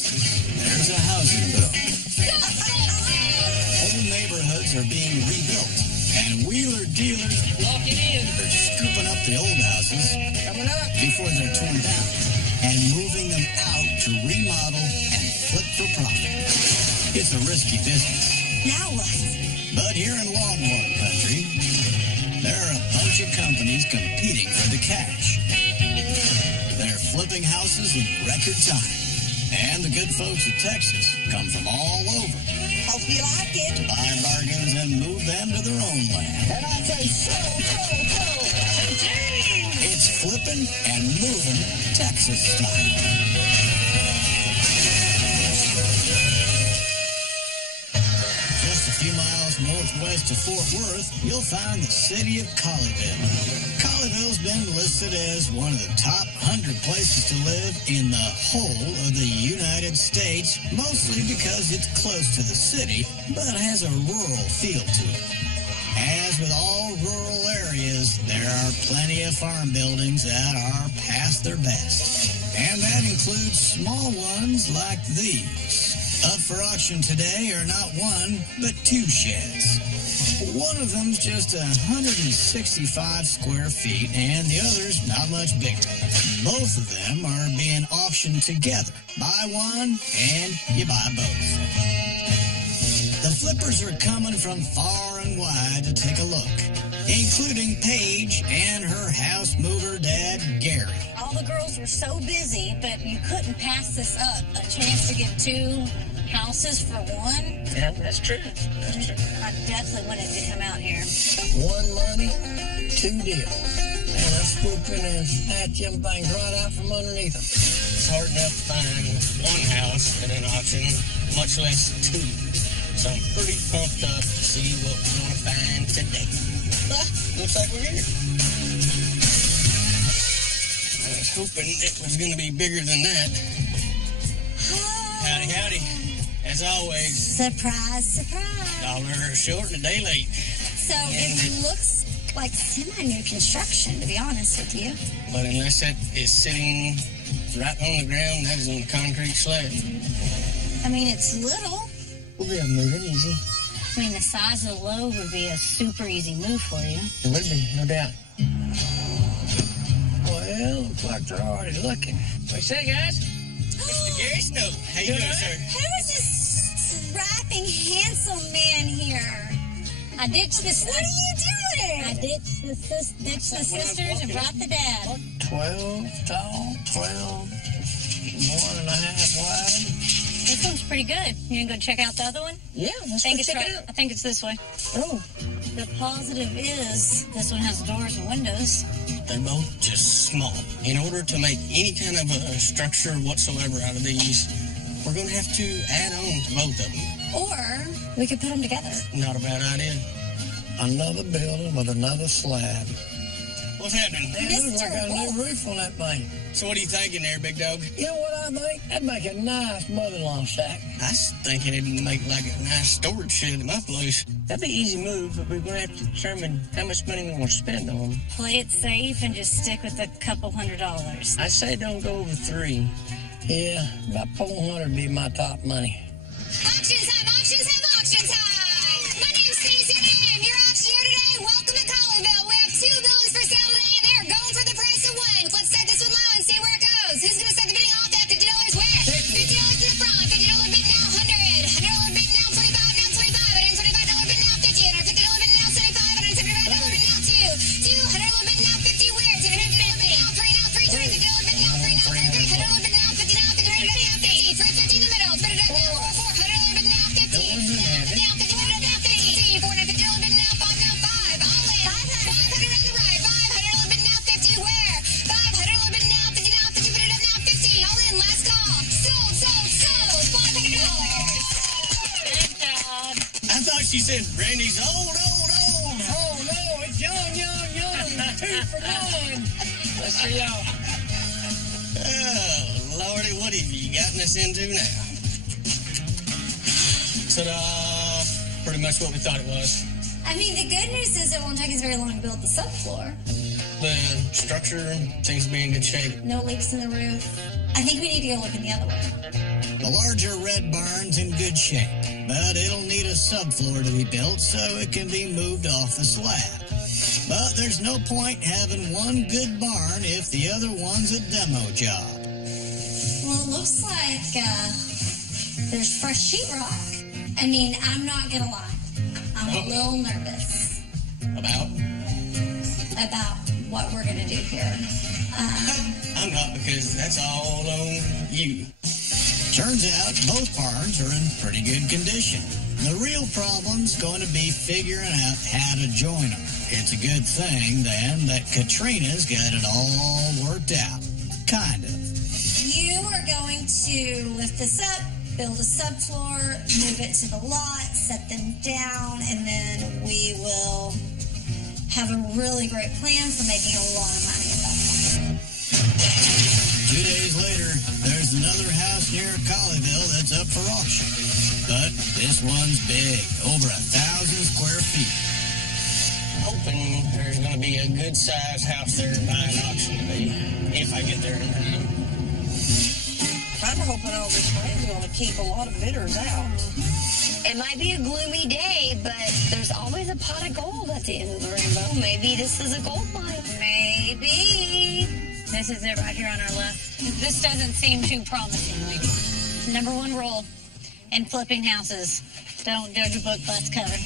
There's a housing boom. Whole neighborhoods are being rebuilt, and wheeler dealers Walking in. are scooping up the old houses Coming up. before they're torn down and moving them out to remodel and flip for profit. It's a risky business. Now what? But here in Longhorn Country, there are a bunch of companies competing for the cash. They're flipping houses in record time. And the good folks of Texas come from all over Hope you like it. to buy bargains and move them to their own land. And I say so. It's flipping and moving Texas style. Just a few miles northwest of Fort Worth, you'll find the city of Colleyville. Colleyville's been listed as one of the top 100 places to live in the whole of the United States, mostly because it's close to the city, but has a rural feel to it. As with all rural areas, there are plenty of farm buildings that are past their best. And that includes small ones like these. Up for auction today are not one, but two sheds. One of them's just 165 square feet, and the other's not much bigger. Both of them are being auctioned together. Buy one, and you buy both. The flippers are coming from far and wide to take a look, including Paige and her house mover dad, Gary. All the girls were so busy, but you couldn't pass this up. A chance to get two houses for one. Yeah, that's true. That's true. I definitely wanted to come out here. One money, two deals. And I swoop in and snatch them things right out from underneath them. It's hard enough to find one house at an auction, much less two. So I'm pretty pumped up to see what we're going to find today. Looks like we're here. I was hoping it was going to be bigger than that. Howdy, howdy. As always, Surprise, surprise. $1 short and a day late. So it looks like semi-new construction, to be honest with you. But unless that is sitting right on the ground, that is on a concrete slab. I mean, it's little. We'll be moving easy. I mean, the size of the load would be a super easy move for you. It would be, no doubt. Well, looks like they're already looking. What you say, guys? Mr. Gary Snow. How you doing, sir? Who is this strapping, handsome man here? I ditched the... What are you doing? I ditched the sisters and brought the dad. 12 tall, 12, 1.5 wide. This one's pretty good. You gonna go check out the other one? Yeah, let's go check it out. I think it's this way. Oh, The positive is this one has doors and windows. they're both just small. In order to make any kind of a structure whatsoever out of these, we're going to have to add on to both of them. Or we could put them together. Not a bad idea. Another building with another slab. What's happening? Mr. Looks like a Wolf. new roof on that thing. So what are you thinking there, big dog? You know what I think? That'd make a nice mother-in-law shack. I was thinking it'd make like a nice storage shed at my place. That'd be an easy move, but we're going to have to determine how much money we want to spend on them. Play it safe and just stick with a couple $100. I say don't go over 3. Yeah, about 400 would be my top money. Auction time, auction time, auction time! My name's Stacey and I am your auctioneer today. Welcome to Colleyville. We have 2 buildings for sale today and they're going for the price of 1. Let's start this one low and see where it goes. Who's going to start the bidding off at $50 where? $50 to the front, $50 bid now, 100. $100 bid now, 25, now 25. $125 bid now, 50. $150 bid now, 75. $175 bid now, 2. $200 bid now, 50 where? $250 bid now, 3 now, 3. $350 bid now, 3 now, 3. $300 bid now, 50 now, 50 bid now, 50. 350 in the middle, bid it up now, 4. $100 bid now, 50. Now 50 bid up now, 50. $450 bid now, 5 now, 5. All in. 500 on the right, 500 bid now, 50 where? 500 bid now, 50 now, 50 bid it up now, 50. All in, last call. Sold, $500. Good job. I thought she said Randy's old. Oh, no, it's young. 2 for 1. Let's see y'all. Oh, Lordy, what have you gotten us into now? Ta-da. Pretty much what we thought it was. I mean, the good news is it won't take us very long to build the subfloor. The structure seems to be in good shape. No leaks in the roof. I think we need to go look in the other one. The larger red barn's in good shape, but it'll need a subfloor to be built so it can be moved off the slab. But there's no point having one good barn if the other one's a demo job. Well, it looks like there's fresh sheetrock. I mean, I'm not going to lie. I'm a little nervous. About What we're going to do here. I'm not, because that's all on you. Turns out both barns are in pretty good condition. The real problem's going to be figuring out how to join them. It's a good thing, then, that Katrina's got it all worked out. Kind of. You are going to lift this up, build a subfloor, move it to the lot, set them down, and then we will have a really great plan for making a lot of money at that point. 2 days later, there's another house near Colleyville that's up for auction. But this one's big, over 1,000 square feet. Hoping there's going to be a good sized house there by an auction today, if I get there in time. I'm hoping all this rain's going to keep a lot of bidders out. It might be a gloomy day, but there's always a pot of gold at the end of the rainbow. Maybe this is a gold mine. Maybe. This is it right here on our left. This doesn't seem too promising, ladies. Number one rule in flipping houses: don't judge a book by its cover.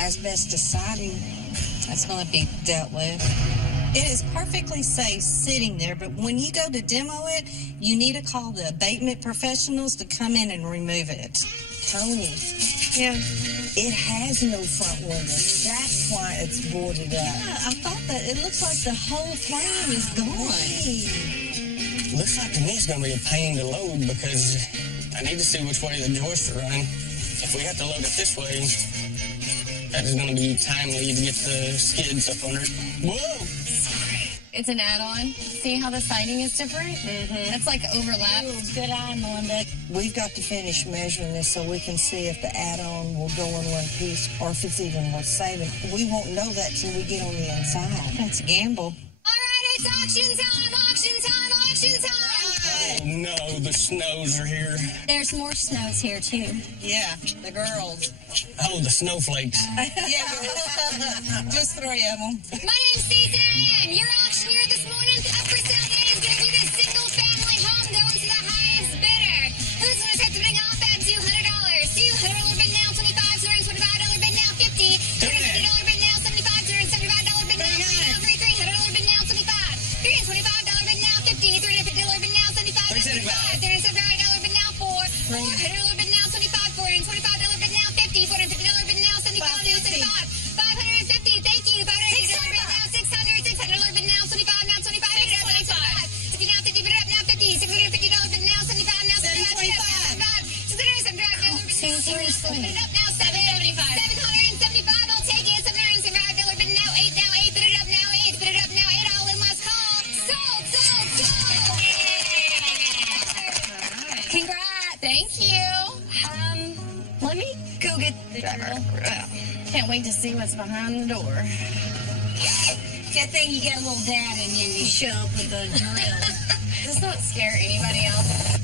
Asbestos siding, that's going to be dealt with. It is perfectly safe sitting there, but when you go to demo it, you need to call the abatement professionals to come in and remove it. Tony. Yeah. It has no front windows. That's why it's boarded up. Yeah, I thought that. It looks like the whole frame is gone. Looks like to me it's going to be a pain to load because I need to see which way the joists are running. If we have to load it this way, that is going to be timely to get the skids up under it. Whoa! It's an add-on. See how the siding is different? Mm-hmm. It's like overlap. Ooh, good eye, Melinda. We've got to finish measuring this so we can see if the add-on will go in one piece or if it's even worth saving. We won't know that till we get on the inside. That's a gamble. All right, it's auction time, auction time, auction time. Oh, no, the snows are here. There's more snows here, too. Yeah, the girls. Oh, the snowflakes. Yeah, just 3 of them. My name's Stacey, and I am your auctioneer this morning. Up for sale today is going to be this single-family home going to the highest bidder. Who's going to start the bidding off at $200? $200 bid now, $25, $225 bid now, $50, $250 bid now, $75, $275 bid now, $300 bid now, $75, $325 bid now, $50, $350 bid now, $75, $75, $375 bid now, $400 bid now, $25, $425 bid now, $50, $450 bid now, $75, $75, $550, thank you, $550 bid now, $600 bid now, $25, now $25, $50 now, $50 bid up now, $50, $650 bid now, $75, now $75, $675 now, bid it up now, $775, I'll take it, $775 bid now, $8, bid it up now, $8, all in last call, sold. Congrats. Thank you. Let me go get the driver. Can't wait to see what's behind the door. Good thing you got a little dad in you and you show up with a drill. Does not scare anybody else.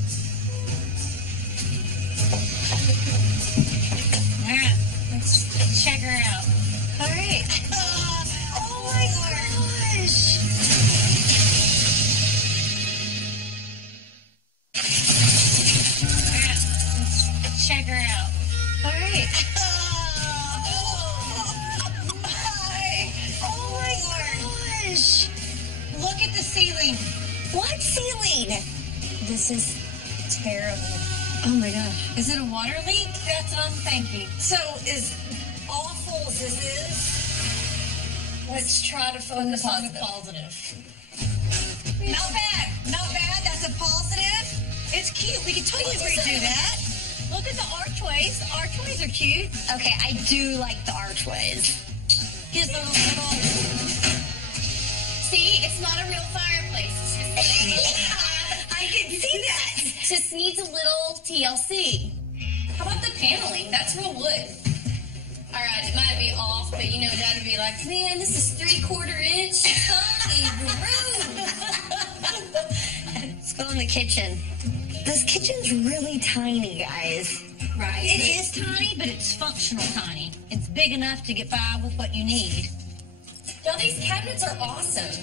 All right, let's check her out. All right. Oh my gosh. All right, let's check her out. All right. Oh my gosh! Look at the ceiling. What ceiling? This is terrible. Oh my gosh. Is it a water leak? That's what I'm thinking. So, as awful as this is, let's try to focus on the positive. Not bad. That's a positive. It's cute. We can totally redo that. Look at the archways. Archways are cute. Okay, I do like the archways. Gives a little. See, it's not a real fireplace. I can see that. Just needs a little TLC. How about the paneling? That's real wood. All right, it might be off, but you know, Dad would be like, man, this is 3/4 inch. Tiny room. Let's go in the kitchen. This kitchen's really tiny, guys. Right. It is tiny, but it's functional tiny. It's big enough to get by with what you need. Y'all, these cabinets are awesome.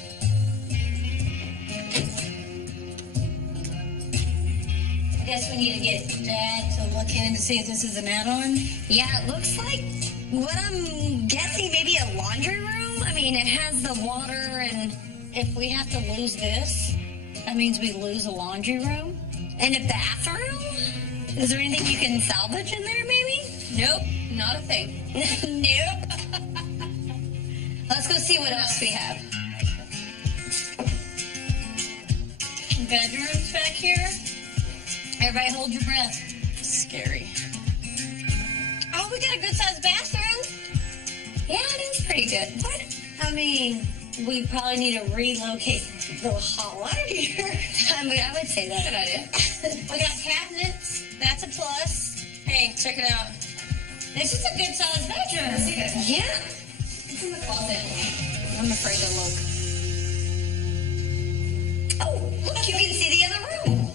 I guess we need to get Dad to look in to see if this is an add-on. Yeah, it looks like what I'm guessing, maybe a laundry room. I mean, it has the water, and If we have to lose this, that means we lose a laundry room. and a bathroom. Is there anything you can salvage in there, maybe? Nope, not a thing. Nope. Let's go see what else we have. Bedrooms back here. Everybody hold your breath. Scary. Oh, we got a good-sized bathroom. Yeah, it is pretty good. What? I mean, we probably need to relocate the hall out here. I mean, I would say that. Good idea. We got cabinets. That's a plus. Hey, check it out. This is a good-sized bedroom. Yeah. It's in the closet. I'm afraid to look. Oh, look, you can see the other room.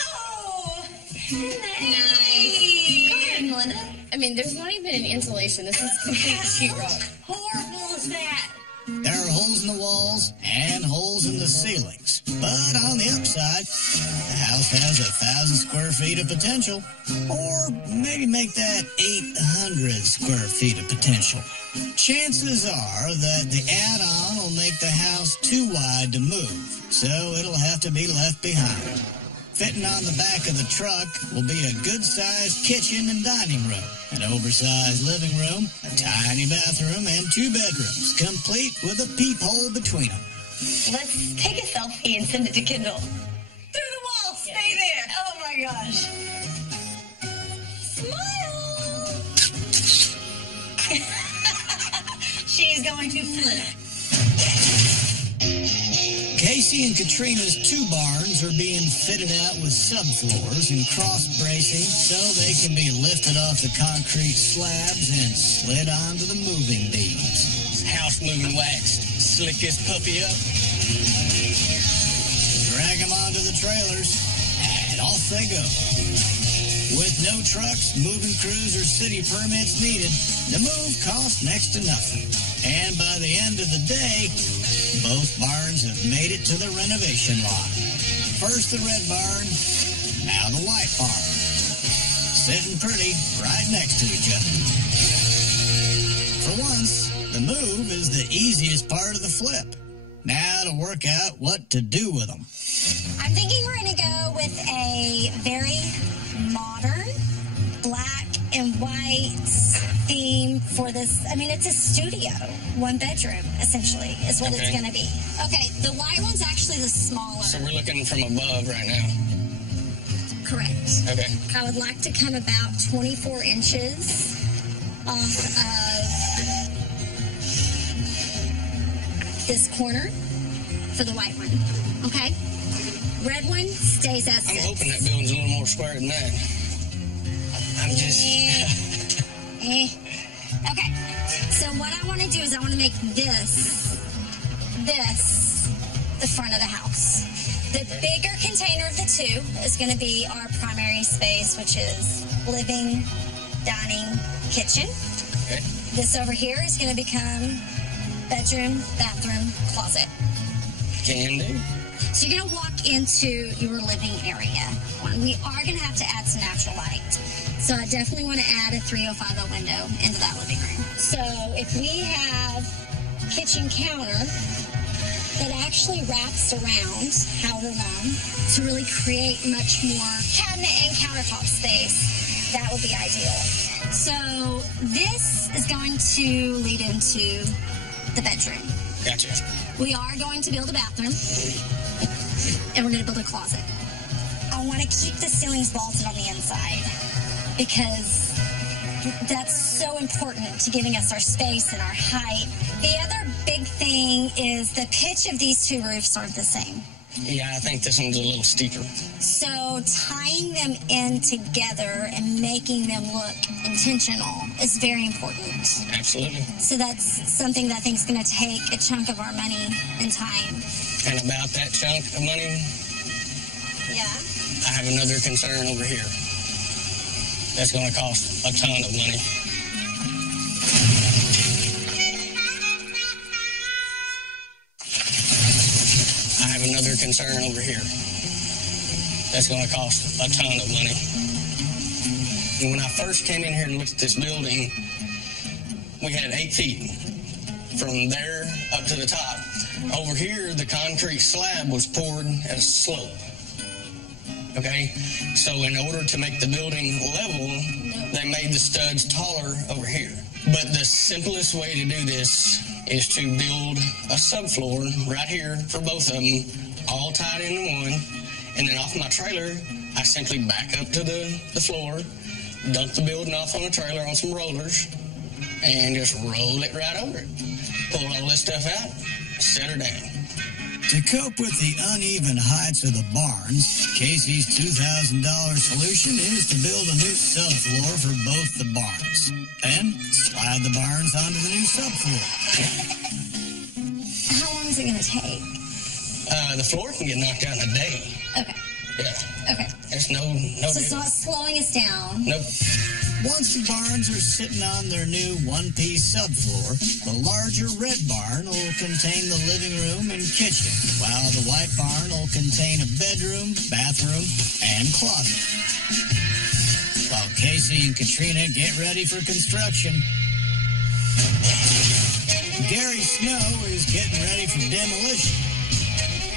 Oh, Nice. Go ahead, Melinda. I mean, there's not even an insulation. This is complete sheetrock. horrible is that? There are holes in the walls and holes in the ceilings. But on the upside, the house has 1,000 square feet of potential. Or maybe make that 800 square feet of potential. Chances are that the add-on will make the house too wide to move, so it'll have to be left behind. Fitting on the back of the truck will be a good-sized kitchen and dining room, an oversized living room, a tiny bathroom, and 2 bedrooms, complete with a peephole between them. Let's take a selfie and send it to Kendall. Through the wall. Stay there. Oh, my gosh. Smile. She's going to flip. Casey and Katrina's 2 barns are being fitted out with subfloors and cross bracing so they can be lifted off the concrete slabs and slid onto the moving beams. House moving wax. Slick this puppy up. Drag them onto the trailers, and off they go. With no trucks, moving crews, or city permits needed, the move costs next to nothing. And by the end of the day, both barns have made it to the renovation lot. First the red barn, now the white barn. Sitting pretty right next to each other. For once, the move is the easiest part of the flip. Now to work out what to do with them. I'm thinking we're going to go with a very modern black and white theme for this. I mean, it's a studio. 1 bedroom, essentially, is what it's going to be. Okay, the white one's actually the smaller. So we're looking from above right now. Correct. Okay. I would like to come about 24 inches off of this corner for the white one. Okay? Red one stays as I'm is. hoping that building's a little more square than that. I'm just... Okay. So what I want to do is I want to make this the front of the house. The bigger container of the 2 is going to be our primary space, which is living, dining, kitchen. Okay. This over here is going to become bedroom, bathroom, closet. Can do. So you're going to walk into your living area. We are going to have to add some natural light. So I definitely want to add a 305 window into that living room. So if we have kitchen counter that actually wraps around however long to really create much more cabinet and countertop space, that would be ideal. So this is going to lead into the bedroom. Gotcha. We are going to build a bathroom, and we're going to build a closet. I want to keep the ceilings vaulted on the inside because that's so important to giving us our space and our height. The other big thing is the pitch of these 2 roofs aren't the same. Yeah, I think this one's a little steeper. So tying them in together and making them look intentional is very important. Absolutely. So that's something that I think is going to take a chunk of our money and time. And about that chunk of money, Yeah. I have another concern over here. That's going to cost a ton of money. I have another concern over here. That's going to cost a ton of money. And when I first came in here and looked at this building, we had 8 feet from there up to the top. Over here, the concrete slab was poured at a slope. Okay? So in order to make the building level, they made the studs taller over here. But the simplest way to do this is to build a subfloor right here for both of them, all tied into one. And then off my trailer, I simply back up to the floor, dump the building off on a trailer on some rollers, and just roll it right over it. Pull all this stuff out, set her down. To cope with the uneven heights of the barns, Casey's $2,000 solution is to build a new subfloor for both the barns. Then slide the barns onto the new subfloor. How long is it going to take? The floor can get knocked out in a day. Okay. Yeah. Okay. There's no So it's not slowing us down. Nope. Once the barns are sitting on their new one-piece subfloor, the larger red barn will contain the living room and kitchen, while the white barn will contain a bedroom, bathroom, and closet. While Casey and Katrina get ready for construction, Gary Snow is getting ready for demolition.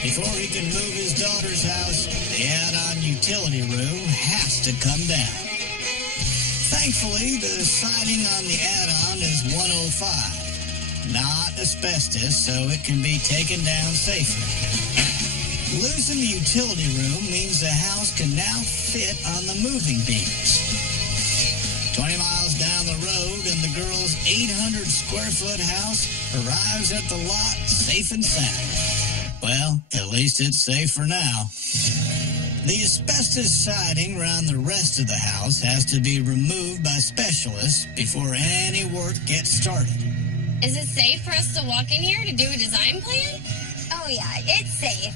Before he can move his daughter's house, the add-on utility room has to come down. Thankfully, the siding on the add-on is 105, not asbestos, so it can be taken down safely. Losing the utility room means the house can now fit on the moving beams. 20 miles down the road, and the girl's 800-square-foot house arrives at the lot safe and sound. Well, at least it's safe for now. The asbestos siding around the rest of the house has to be removed by specialists before any work gets started. Is it safe for us to walk in here to do a design plan? Oh, yeah, it's safe.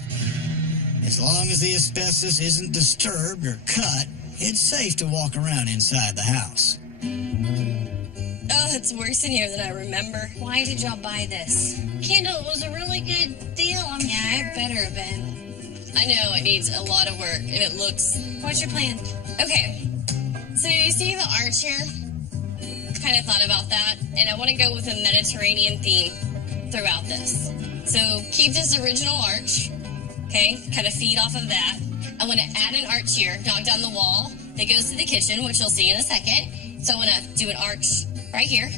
As long as the asbestos isn't disturbed or cut, it's safe to walk around inside the house. Oh, it's worse in here than I remember. Why did y'all buy this? Kendall, it was a really good deal. Yeah, it better have been. I know it needs a lot of work, and it looks... What's your plan? Okay, so you see the arch here? Kind of thought about that, and I want to go with a Mediterranean theme throughout this. So keep this original arch, okay? Kind of feed off of that. I want to add an arch here, knock down the wall that goes to the kitchen, which you'll see in a second. So I want to do an arch right here.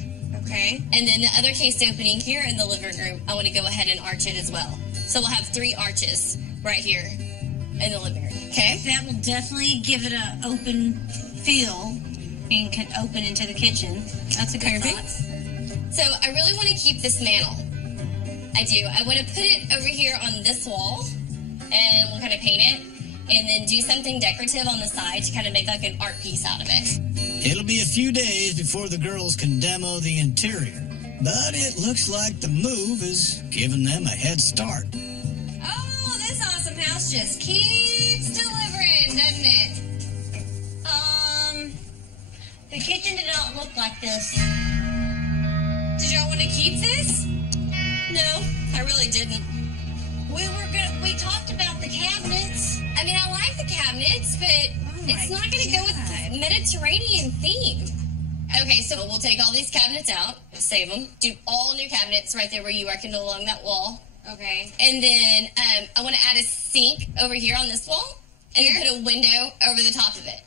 Okay. And then the other case opening here in the living room, I want to go ahead and arch it as well. So we'll have 3 arches right here in the living room, okay? That will definitely give it an open feel and can open into the kitchen. That's a good thought. So I really want to keep this mantle. I do. I want to put it over here on this wall, and we'll kind of paint it, and then do something decorative on the side to kind of make like an art piece out of it. It'll be a few days before the girls can demo the interior, but it looks like the move is giving them a head start. Oh, this awesome house just keeps delivering, doesn't it? The kitchen did not look like this. Did y'all want to keep this? No, I really didn't. We talked about the cabinets. I mean, I like the cabinets, but it's not going to go with the Mediterranean theme. Okay, so we'll take all these cabinets out, save them, do all new cabinets right there where you are, Kendall, along that wall. Okay. And then I want to add a sink over here on this wall, and then put a window over the top of it.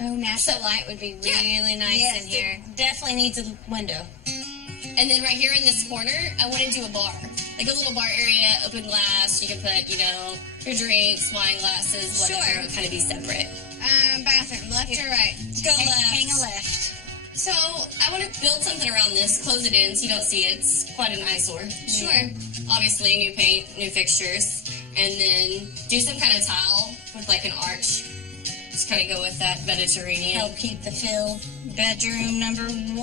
Oh, natural light would be really nice in here. Definitely needs a window. And then right here in this corner, I want to do a bar. Like a little bar area, open glass. You can put, your drinks, wine glasses, whatever. Sure. It'll kind of be separate. Bathroom, left or right? Go left. Hang a left. So I want to build something around this, close it in so you don't see it. It's quite an eyesore. Sure. Obviously, new paint, new fixtures, and then do some kind of tile with like an arch. Just kind of go with that Mediterranean. Help keep the feel. Bedroom number 1.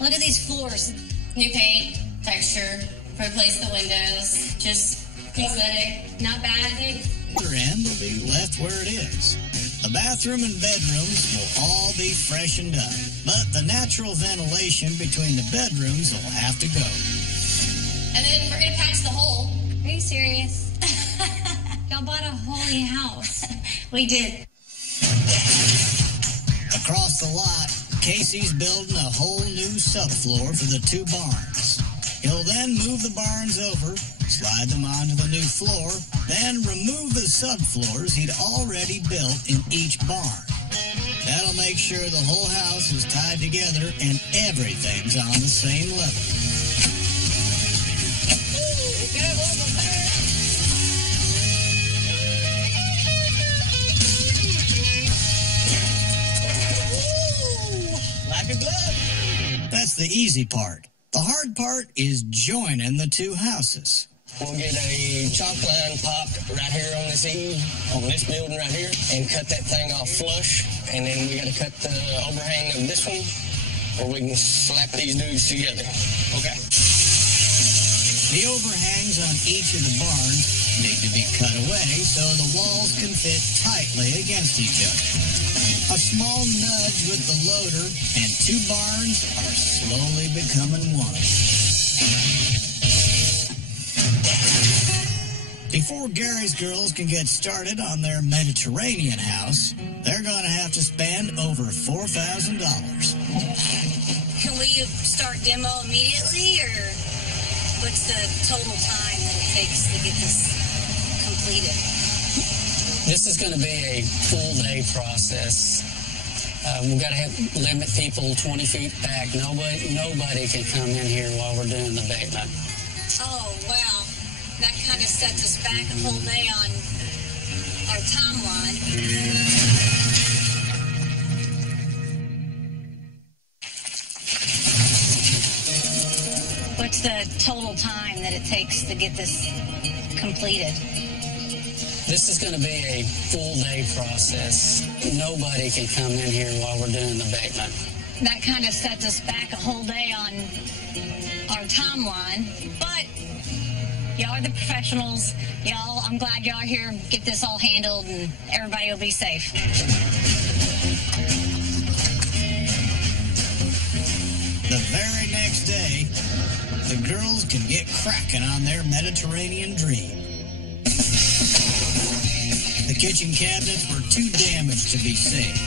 Look at these floors. New paint, texture, replace the windows, just cosmetic, not bad. The other end will be left where it is. The bathroom and bedrooms will all be freshened up, but the natural ventilation between the bedrooms will have to go. And then we're going to patch the hole. Are you serious? Y'all bought a holy house. We did. Across the lot, Casey's building a whole new subfloor for the 2 barns. He'll then move the barns over, slide them onto the new floor, then remove the subfloors he'd already built in each barn. That'll make sure the whole house is tied together and everything's on the same level. Like a glove. That's the easy part. The hard part is joining the 2 houses. We'll get a chalk line popped right here on this eave, on this building right here, and cut that thing off flush. And then we got to cut the overhang of this one, or we can slap these dudes together. Okay. The overhangs on each of the barns need to be cut away so the walls can fit tightly against each other. A small nudge with the loader and 2 barns are slowly becoming one. Before Gary's girls can get started on their Mediterranean house, they're going to have to spend over $4,000. Can we start demo immediately, or what's the total time that it takes to get this completed? This is going to be a full-day process. We've got to limit people 20 feet back. Nobody can come in here while we're doing the abatement. Oh, wow. That kind of sets us back a whole day on our timeline. What's the total time that it takes to get this completed? This is going to be a full-day process. Nobody can come in here while we're doing the abatement. That kind of sets us back a whole day on our timeline, but y'all are the professionals. Y'all, I'm glad y'all are here. Get this all handled and everybody will be safe. The very next day, the girls can get cracking on their Mediterranean dream. The kitchen cabinets were too damaged to be saved.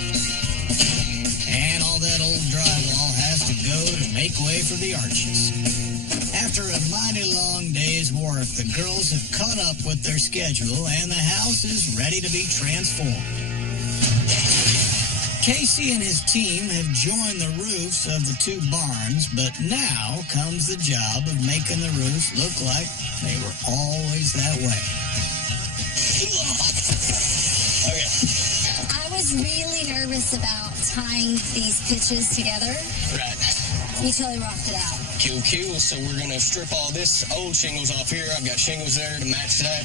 And all that old drywall has to go to make way for the arches. After a mighty long day's work, the girls have caught up with their schedule and the house is ready to be transformed. Casey and his team have joined the roofs of the 2 barns, but now comes the job of making the roofs look like they were always that way. Okay. I was really nervous about tying these pitches together. Right. You totally rocked it out. Cool. So we're going to strip all this old shingles off here. I've got shingles there to match that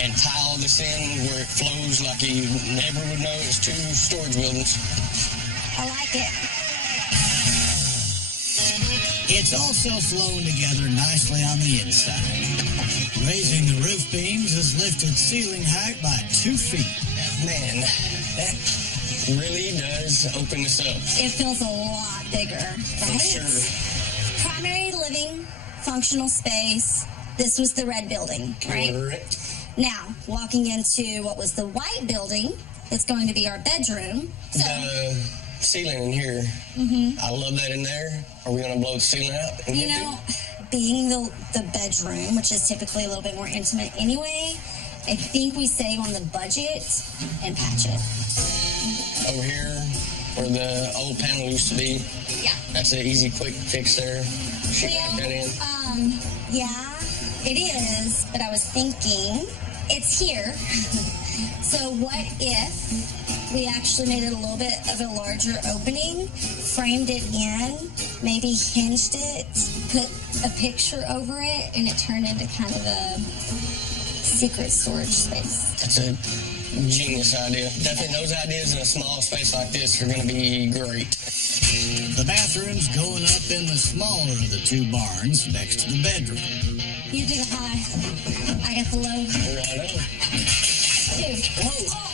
and tie all this in where it flows like you never would know it's 2 storage buildings. I like it. It's also flown together nicely on the inside. Raising the roof beams has lifted ceiling height by 2 feet. Man, that really does open this up. It feels a lot bigger, right? For sure. Primary living, functional space. This was the red building, right? Correct. Now, walking into what was the white building, it's going to be our bedroom. So, The ceiling in here, I love that in there. Are we going to blow the ceiling out? you know, being the bedroom, which is typically a little bit more intimate anyway, I think we save on the budget and patch it. Over here, where the old panel used to be, Yeah. that's an easy, quick fix there. Shoot that in. Yeah, it is, but I was thinking, it's here. So what if we actually made it a little bit of a larger opening, framed it in, maybe hinged it, put a picture over it, and it turned into kind of a secret storage space. That's a genius idea. Definitely those ideas in a small space like this are going to be great. The bathroom's going up in the smaller of the 2 barns next to the bedroom. You do the high. I got the low. Right on. Dude. Whoa.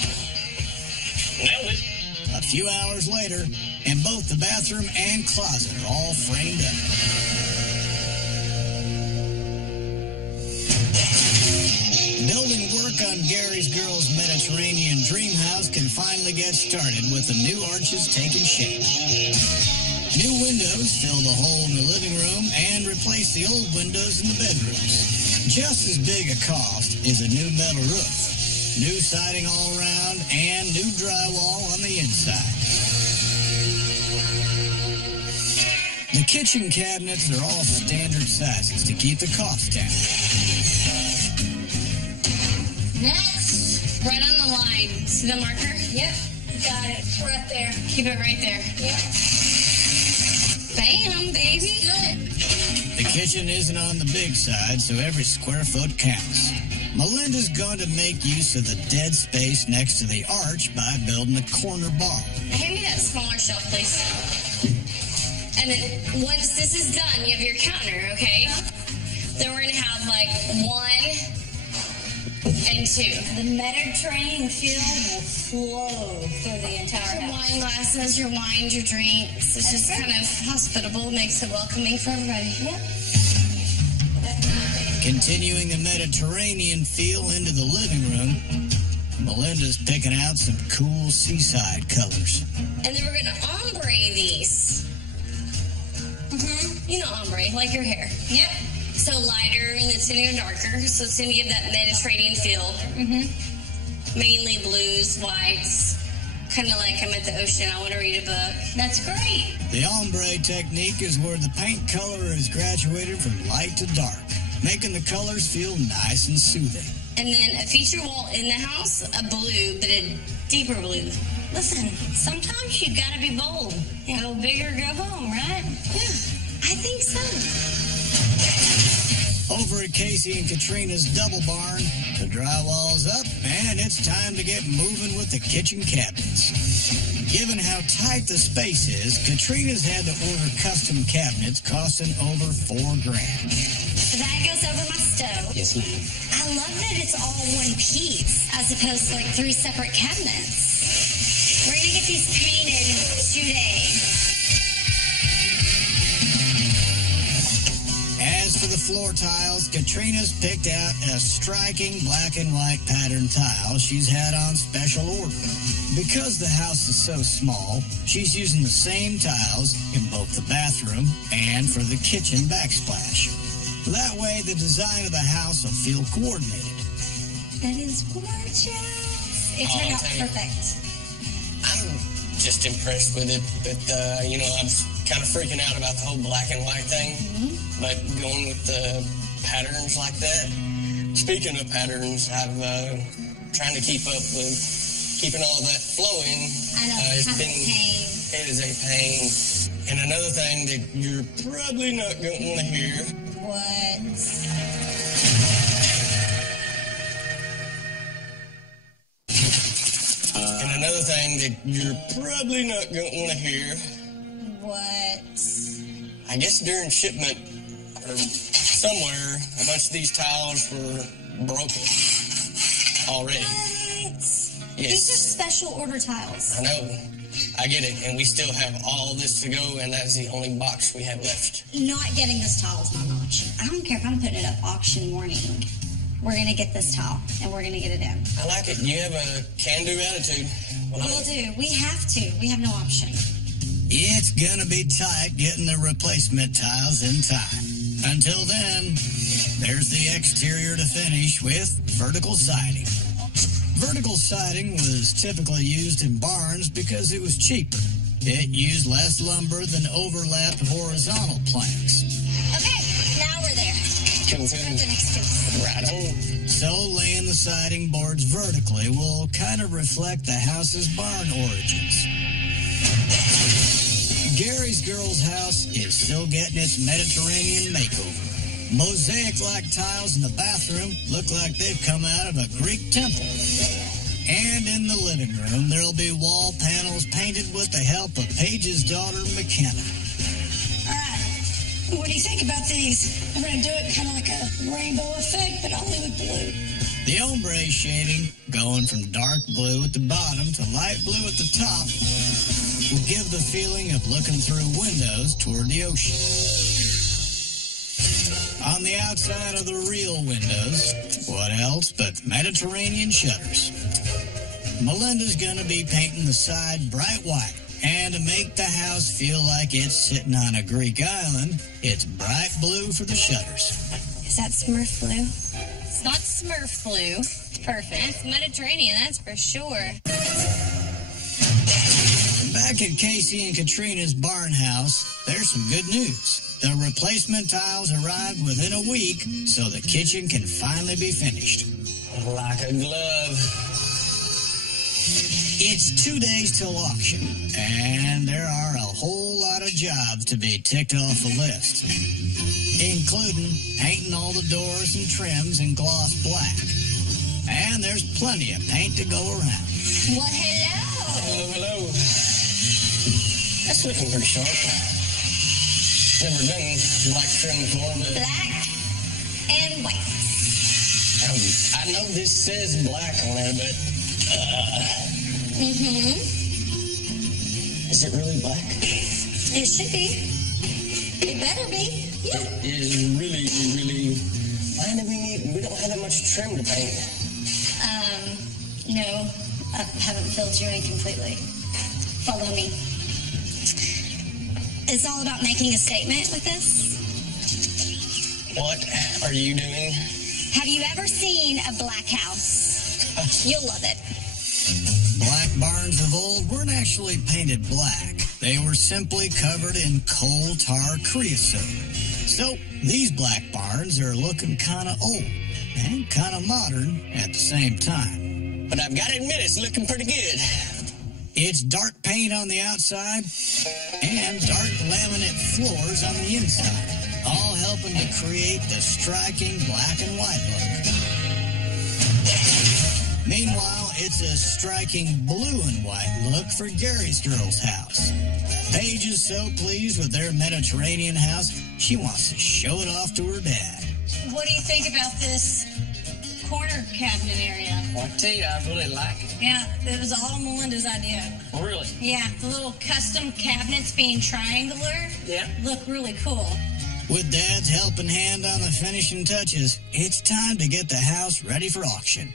few hours later, and both the bathroom and closet are all framed up. Building work on Gary's Girls Mediterranean Dream House can finally get started with the new arches taking shape. New windows fill the hole in the living room and replace the old windows in the bedrooms. Just as big a cost is a new metal roof, new siding all around, and new drywall on the inside. The kitchen cabinets are all standard sizes to keep the cost down. Next, right on the line. See the marker? Yep, got it. Right there. Keep it right there. Yep. Bam, baby. Good. The kitchen isn't on the big side, so every square foot counts. Melinda's going to make use of the dead space next to the arch by building a corner bar. Hand me that smaller shelf, please. And then once this is done, you have your counter, okay? Then we're going to have like 1 and 2. The Mediterranean feel will flow through the entire Your house. wine glasses, your wines, your drinks. It's just kind of hospitable, makes it welcoming for everybody. Yep. Continuing the Mediterranean feel into the living room, Melinda's picking out some cool seaside colors. And then we're going to ombre these. You know ombre, like your hair. Yep. So lighter and it's going to go darker. So it's going to give that Mediterranean feel. Mainly blues, whites. Kind of like I'm at the ocean. I want to read a book. That's great. The ombre technique is where the paint color is graduated from light to dark, making the colors feel nice and soothing. And then a feature wall in the house, a blue, but a deeper blue. Listen, sometimes you gotta be bold. Go big or go home, right? Yeah, I think so. Over at Casey and Katrina's double barn, the drywall's up, and it's time to get moving with the kitchen cabinets. Given how tight the space is, Katrina's had to order custom cabinets costing over $4,000. That goes over my stove. Yes, ma'am. I love that it's all one piece as opposed to like 3 separate cabinets. We're gonna get these painted today. As for the floor tiles, Katrina's picked out a striking black and white pattern tile she's had on special order. Because the house is so small, she's using the same tiles in both the bathroom and for the kitchen backsplash. That way, the design of the house will feel coordinated. That is gorgeous. It turned out perfect. I'm just impressed with it, but, I'm kind of freaking out about the whole black and white thing, but going with the patterns like that. Speaking of patterns, I've trying to keep up with keeping all that flowing. I know, It's it's been, a pain. it is a pain. And another thing that you're probably not going to want to hear. What? And another thing that you're probably not going to want to hear. What? I guess during shipment or somewhere, a bunch of these tiles were broken already. What? Yes. These are special order tiles. I know. I get it. And we still have all this to go, and that's the only box we have left. Not getting this tile is not an option. I don't care if I'm putting it up auction morning. We're going to get this tile, and we're going to get it in. I like it. You have a can-do attitude. Well, We'll do. We have to. We have no option. It's gonna be tight getting the replacement tiles in time. Until then, there's the exterior to finish with vertical siding. Vertical siding was typically used in barns because it was cheaper. It used less lumber than overlapped horizontal planks. Okay, now we're there. Comes Where's in the next piece? right on. So laying the siding boards vertically will kind of reflect the house's barn origins. Gary's Girls House is still getting its Mediterranean makeover. Mosaic-like tiles in the bathroom look like they've come out of a Greek temple. And in the living room, there'll be wall panels painted with the help of Paige's daughter, McKenna. All right. What do you think about these? I'm going to do it kind of like a rainbow effect, but only with blue. The ombre shading, going from dark blue at the bottom to light blue at the top, will give the feeling of looking through windows toward the ocean. On the outside of the real windows, what else but Mediterranean shutters. Melinda's gonna be painting the side bright white, and to make the house feel like it's sitting on a Greek island, it's bright blue for the shutters. Is that Smurf blue? It's not Smurf blue. It's perfect. It's Mediterranean, that's for sure. Back at Casey and Katrina's barn house, there's some good news. The replacement tiles arrived within a week, so the kitchen can finally be finished. Like a glove. It's 2 days till auction, and there are a whole lot of jobs to be ticked off the list, including painting all the doors and trims in gloss black. And there's plenty of paint to go around. Well, hello. Hello. That's looking pretty sharp. Never done black trim before, but Black and white. I know this says black on there, but is it really black? It should be. It better be. Yeah. It is really. Why do we don't have that much trim to paint. No, I haven't filled you in completely. Follow me. It's all about making a statement with this. What are you doing? Have you ever seen a black house? You'll love it. Black barns of old weren't actually painted black. They were simply covered in coal tar creosote. So these black barns are looking kind of old and kind of modern at the same time. But I've got to admit, it's looking pretty good. It's dark paint on the outside and dark laminate floors on the inside, all helping to create the striking black and white look. Meanwhile, it's a striking blue and white look for Gary's girls' house. Paige is so pleased with their Mediterranean house, she wants to show it off to her dad. What do you think about this corner cabinet area? Well, I tell you, I really like it. Yeah, it was all Melinda's idea. Really? Yeah, the little custom cabinets being triangular look really cool. With Dad's helping hand on the finishing touches, it's time to get the house ready for auction.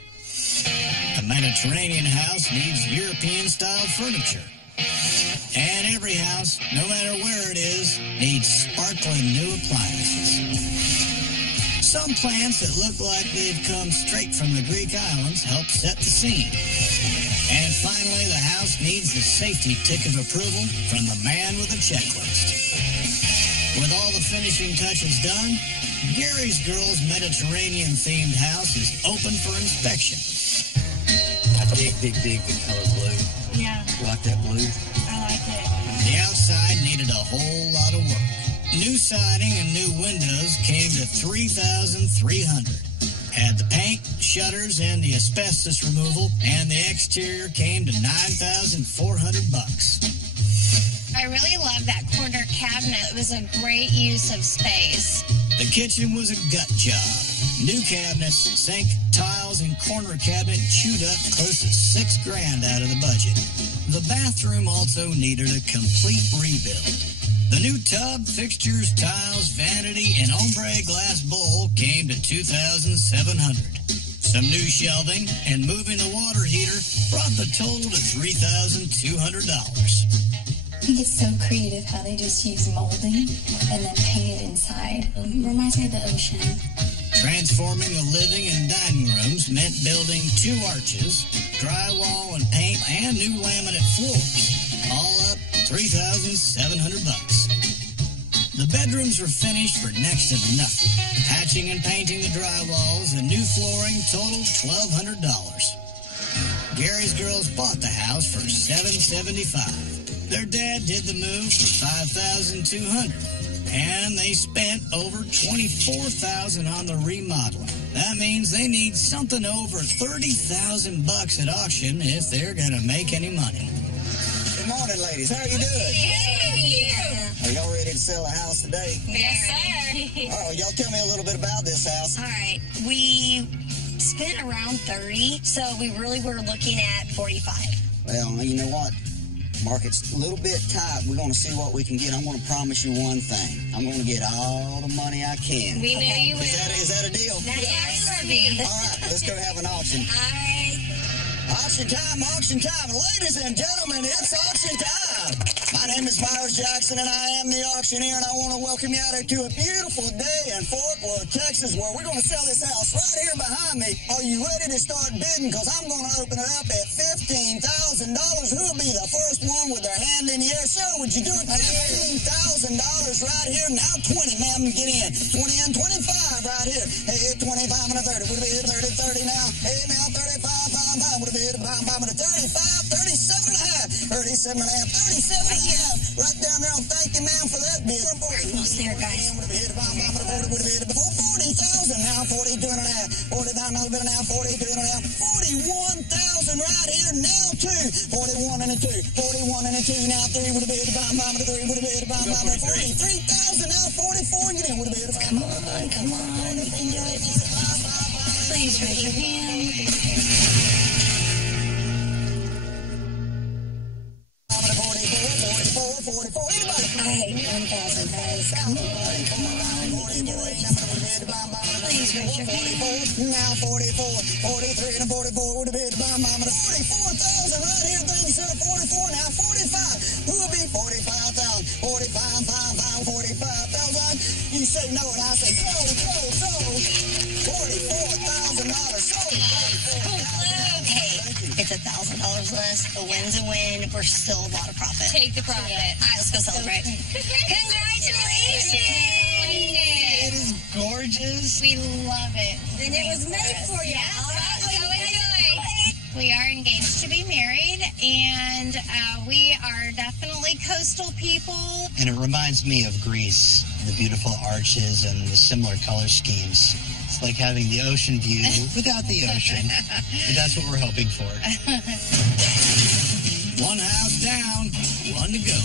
A Mediterranean house needs European-style furniture. And every house, no matter where it is, needs sparkling new appliances. Some plants that look like they've come straight from the Greek islands help set the scene. And finally, the house needs the safety tick of approval from the man with a checklist. With all the finishing touches done, Gary's girls' Mediterranean-themed house is open for inspection. I dig the color blue. Yeah, You like that blue? I like it. The outside needed a whole lot of work. New siding and new windows came to $3,300. Add the paint, shutters, and the asbestos removal, and the exterior came to $9,400. I really love that corner cabinet. It was a great use of space. The kitchen was a gut job. New cabinets, sink, tiles, and corner cabinet chewed up close to $6,000 out of the budget. The bathroom also needed a complete rebuild. The new tub, fixtures, tiles, vanity, and ombre glass bowl came to $2,700. Some new shelving and moving the water heater brought the total to $3,200. I think it's so creative how they just use molding and then paint it inside. It reminds me of the ocean. Transforming the living and dining rooms meant building 2 arches, drywall and paint, and new laminate floors. All up $3,700. The bedrooms were finished for next to nothing. Patching and painting the drywalls and new flooring totaled $1,200. Gary's girls bought the house for $775. Their dad did the move for $5,200. And they spent over $24,000 on the remodeling. That means they need something over $30,000 at auction if they're going to make any money. Good morning, ladies. How are you doing? Hey, Are y'all ready to sell a house today? Yes, sir. All right, y'all tell me a little bit about this house. All right, we spent around 30, so we really were looking at 45. Well, you know what? Market's a little bit tight. We're going to see what we can get. I'm going to promise you one thing. I'm going to get all the money I can. We know you will. Is that a deal? That's perfect. All right, let's go have an auction. All right. Auction time, auction time. Ladies and gentlemen, it's auction time. My name is Myers Jackson, and I am the auctioneer, and I want to welcome you out here to a beautiful day in Fort Worth, Texas, where we're going to sell this house right here behind me. Are you ready to start bidding? Because I'm going to open it up at $15,000. Who will be the first one with their hand in the air? Sir, would you do it? $15,000 right here. Now 20, ma'am, get in. 20 and 25 right here. Hey, 25 and a 30. Would it be 30 now? Hey, now 35, 5, would it be 35, 37 and a half, 37 and a half, 37 and a half. Right down there. Thank you, ma'am, for that bid. Almost there, guys. 40,000 now, 42 and a half, 49 a little bit now, 42 and a half, 41,000 right here now, 2, 41 and a 2, 41 and a 2 now, 3 would have been 3 would have been 43,000 now, 44 get in would have been. Come on, you can do it. Please raise your hand. 44, anybody? I hate 1,000, guys. Come on, you can do it. Please raise your hand. Now 44, 43 and a 44 would have been 44,000 right here. Thank you, sir. 44 now, 45. Who will be 45,000? 45, 45,000. You say no, and I say sold. $44,000 sold. Hey, it's $1,000 less. A win's a win. We're still a lot of profit. Take the profit. All right, let's go celebrate. Congratulations! It is gorgeous. We love it. And it was made for you. We are engaged to be married, and we are definitely coastal people. And it reminds me of Greece, the beautiful arches and the similar color schemes. It's like having the ocean view without the ocean. But that's what we're hoping for. One house down, one to go.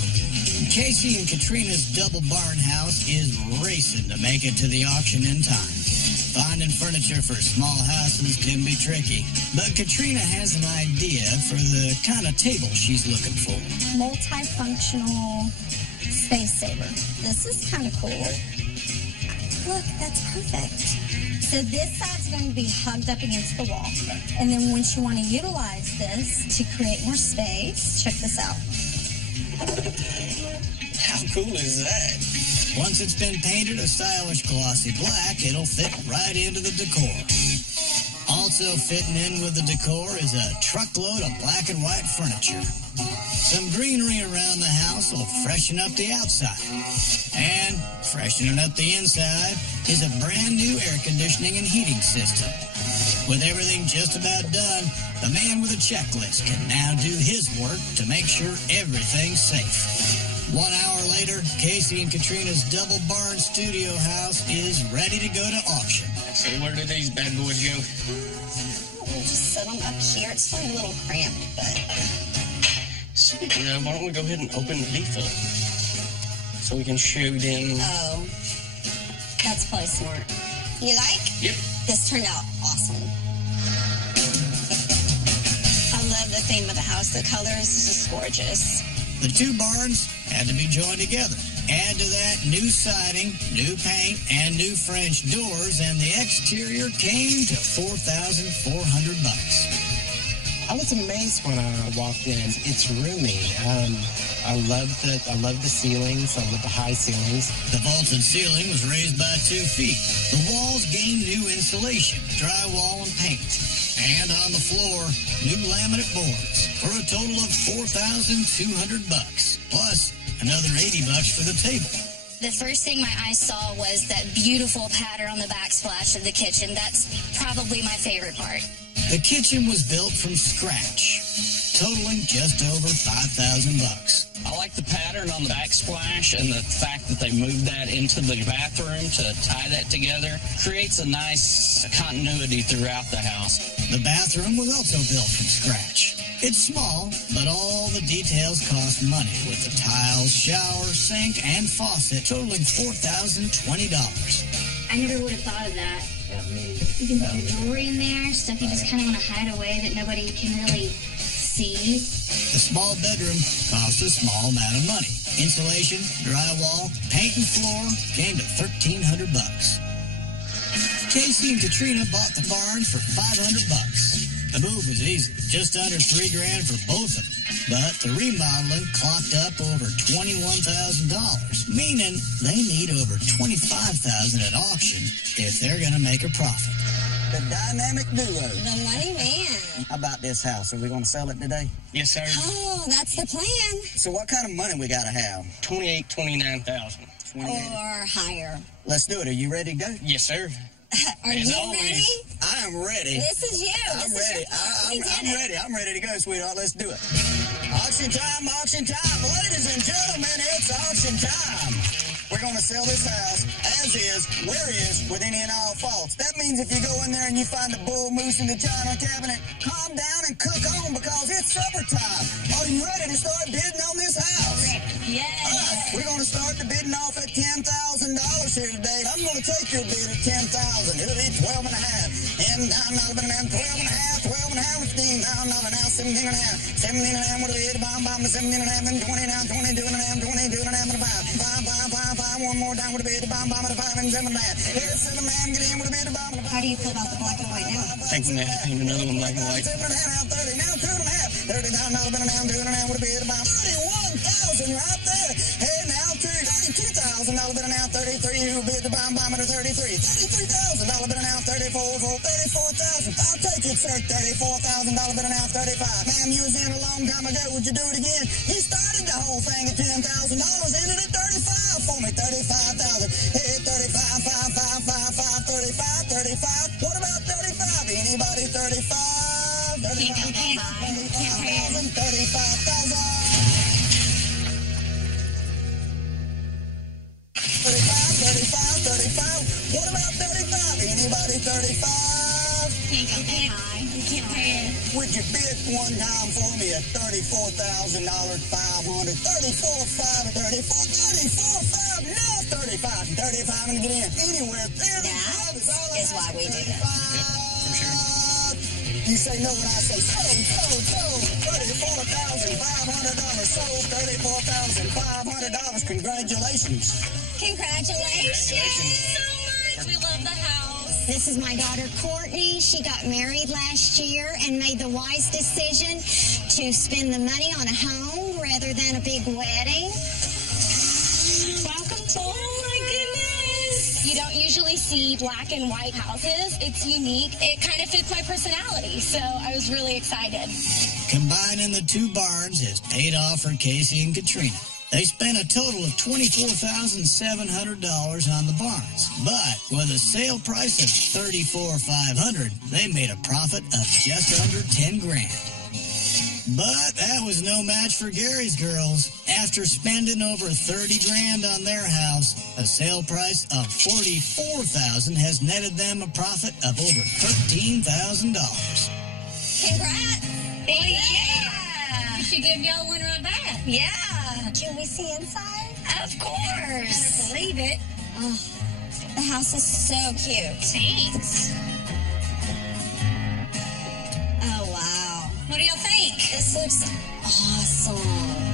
Casey and Katrina's double barn house is racing to make it to the auction in time. Finding furniture for small houses can be tricky, but Katrina has an idea for the kind of table she's looking for. Multifunctional space saver. This is kind of cool. Look, that's perfect. So this side's going to be hugged up against the wall. And then once you want to utilize this to create more space, check this out. How cool is that? Once it's been painted a stylish glossy black, it'll fit right into the decor. Also fitting in with the decor is a truckload of black and white furniture. Some greenery around the house will freshen up the outside. And freshening up the inside is a brand new air conditioning and heating system. With everything just about done, the man with a checklist can now do his work to make sure everything's safe. 1 hour later, Casey and Katrina's double barn studio house is ready to go to auction. So where do these bad boys go? We'll just set them up here. It's still a little cramped, but... Speaking of, why don't we go ahead and open the beef up? So we can show them... Oh, that's probably smart. You like? Yep. This turned out awesome. I love the theme of the house. The colors is just gorgeous. The two barns had to be joined together. Add to that new siding, new paint, and new French doors, and the exterior came to $4,400. I was amazed when I walked in. It's roomy. I love the ceilings. I love the high ceilings. The vaulted ceiling was raised by 2 feet. The walls gained new insulation, drywall, and paint. And on the floor, new laminate boards for a total of $4,200, plus another $80 for the table. The first thing my eyes saw was that beautiful pattern on the backsplash of the kitchen. That's probably my favorite part. The kitchen was built from scratch, totaling just over $5,000. I like the pattern on the backsplash and the fact that they moved that into the bathroom to tie that together. Creates a nice continuity throughout the house. The bathroom was also built from scratch. It's small, but all the details cost money, with the tiles, shower, sink, and faucet totaling $4,020. I never would have thought of that. You can put your jewelry in there, stuff you just kind of want to hide away that nobody can really see. A small bedroom costs a small amount of money. Insulation, drywall, paint, and floor came to $1,300. Casey and Katrina bought the barns for $500. The move was easy, just under $3,000 for both of them. But the remodeling clocked up over $21,000, meaning they need over $25,000 at auction if they're going to make a profit. The dynamic duo. The money man. How about this house? Are we going to sell it today? Yes, sir. Oh, that's the plan. So what kind of money we got to have? $29,000. Or higher. Let's do it. Are you ready to go? Yes, sir. Are you ready? I am ready. This is you. I'm ready. I'm ready. I'm ready to go, sweetheart. Let's do it. Auction time, auction time. Ladies and gentlemen, it's auction time. We're going to sell this house as is, where is, with any and all faults. That means if you go in there and you find the bull moose in the china cabinet, calm down and cook on because it's supper time. Are you ready to start bidding on this house? Yes. All right, we're going to start the bidding off at $10,000 here today. I'm going to take your bid at $10,000. It'll be 12 and a half. And $9, 12 and a half, 12 and a half, $15, now 17 and a half. 17 and a half would have bid, bomb, 17 and a half, and 20 now, 22 and a half, 22 and a half, and a 5. One more time with a bid, bomb, and a 5 and 7 and a half. Here's 7 and a half, get in with a bid, bomb, and a 5. How do you feel about the black and white now? I think we may have to paint another one black and white. 7 and a half, 30, now 2 and a half. 30 down, now 2 and a half with a bid, bomb. 31,000 right there. Hey, now $32,000 bid now 33. Who bid the bomb, and a 33. $33,000 bid now 34. 34,000. I'll take it, sir. $34,000 bid now 35. Ma'am, you was in a long time ago. Would you do it again? He started the whole thing at $10,000. Ended at 35 for me. 35,000. Hey, 35, 35. What about 35? Anybody 35? 35,000. 35,000. 35. What about 35? Anybody 35? Can't go that high. You can't pay it. Would you bid one time for me at $34,000, 500, 34,500, 34,500, now 35, 35 and get in. Anywhere, 35 is why we do it. For sure. You say no when I say sold. $34,500 sold. $34,500. Congratulations. Congratulations. So much. We love the house. This is my daughter, Courtney. She got married last year and made the wise decision to spend the money on a home rather than a big wedding. Welcome to. Oh my goodness. You don't usually see black and white houses. It's unique. It kind of fits my personality. So I was really excited. Combining the two barns has paid off for Casey and Katrina. They spent a total of $24,700 on the barns, but with a sale price of $34,500, they made a profit of just under $10,000. But that was no match for Gary's girls. After spending over $30,000 on their house, a sale price of $44,000 has netted them a profit of over $13,000. Congrats. Yeah. We should give y'all one right back. Yeah. Can we see inside? Of course. Believe it. Oh, the house is so cute. Thanks. Oh, wow. What do y'all think? This looks awesome.